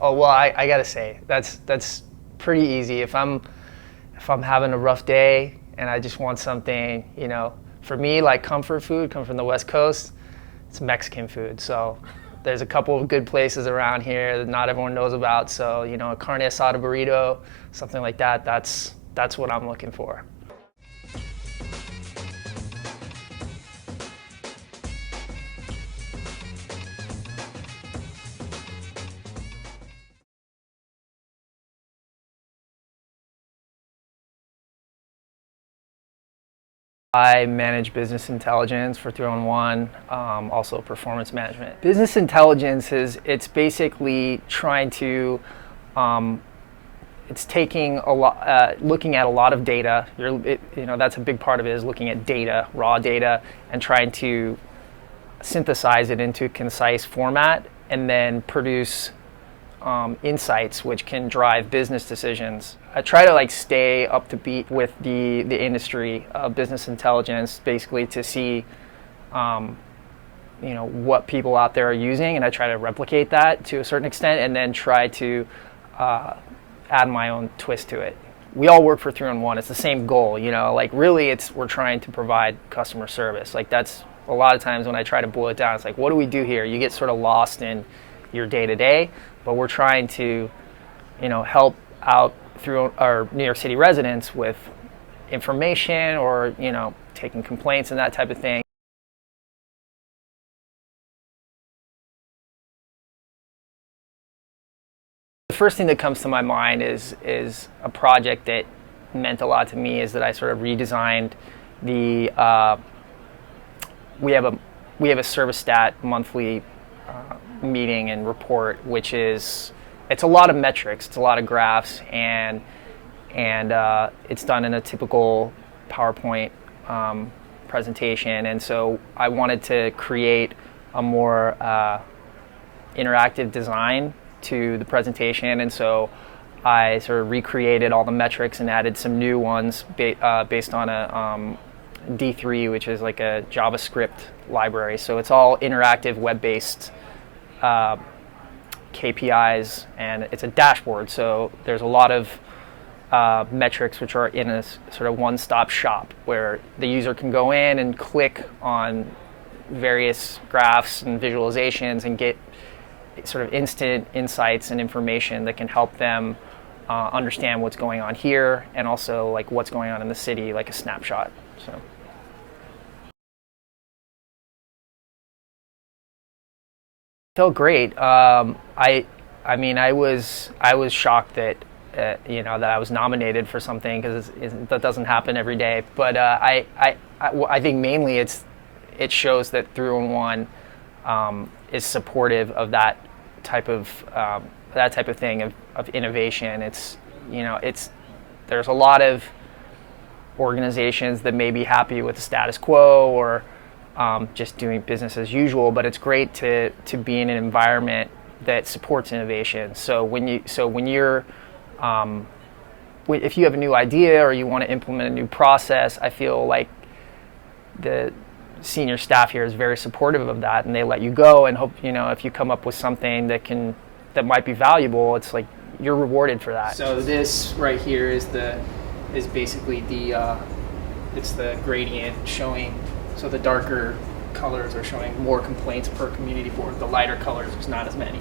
Oh well, I gotta say that's pretty easy. If I'm having a rough day and I just want something, for me like comfort food, come from the West Coast, it's Mexican food. So there's a couple of good places around here that not everyone knows about. So a carne asada burrito, something like that. That's what I'm looking for. I manage business intelligence for 301, also performance management. Business intelligence it's basically trying to, it's taking a lot, looking at a lot of data. That's a big part of it is looking at data, raw data, and trying to synthesize it into a concise format, and then produce insights which can drive business decisions. I try to stay up to beat with the industry of business intelligence, basically to see what people out there are using, and I try to replicate that to a certain extent, and then try to add my own twist to it. We all work for 3-in-1. It's the same goal, really we're trying to provide customer service. That's a lot of times when I try to boil it down, it's what do we do here? You get sort of lost in your day-to-day, but we're trying to help out through our New York City residents with information or taking complaints and that type of thing. The first thing that comes to my mind is a project that meant a lot to me, is that I sort of redesigned the we have a service stat monthly meeting and report, which it's a lot of metrics, it's a lot of graphs, and it's done in a typical PowerPoint presentation. And so I wanted to create a more interactive design to the presentation, and so I sort of recreated all the metrics and added some new ones based on a D3, which is like a JavaScript library. So it's all interactive, web-based KPIs, and it's a dashboard. So there's a lot of metrics which are in a sort of one-stop shop where the user can go in and click on various graphs and visualizations and get sort of instant insights and information that can help them understand what's going on here, and also what's going on in the city, like a snapshot. So. Felt great. I mean, I was shocked that that I was nominated for something, because that doesn't happen every day. But I think mainly it shows that 3-in-1 is supportive of that type of thing, of innovation. There's a lot of organizations that may be happy with the status quo, or just doing business as usual, but it's great to be in an environment that supports innovation. So if you have a new idea or you want to implement a new process, I feel like the senior staff here is very supportive of that, and they let you go, and hope if you come up with something that might be valuable, it's you're rewarded for that. So this right here is basically it's the gradient showing. So the darker colors are showing more complaints per community board. The lighter colors, there's not as many.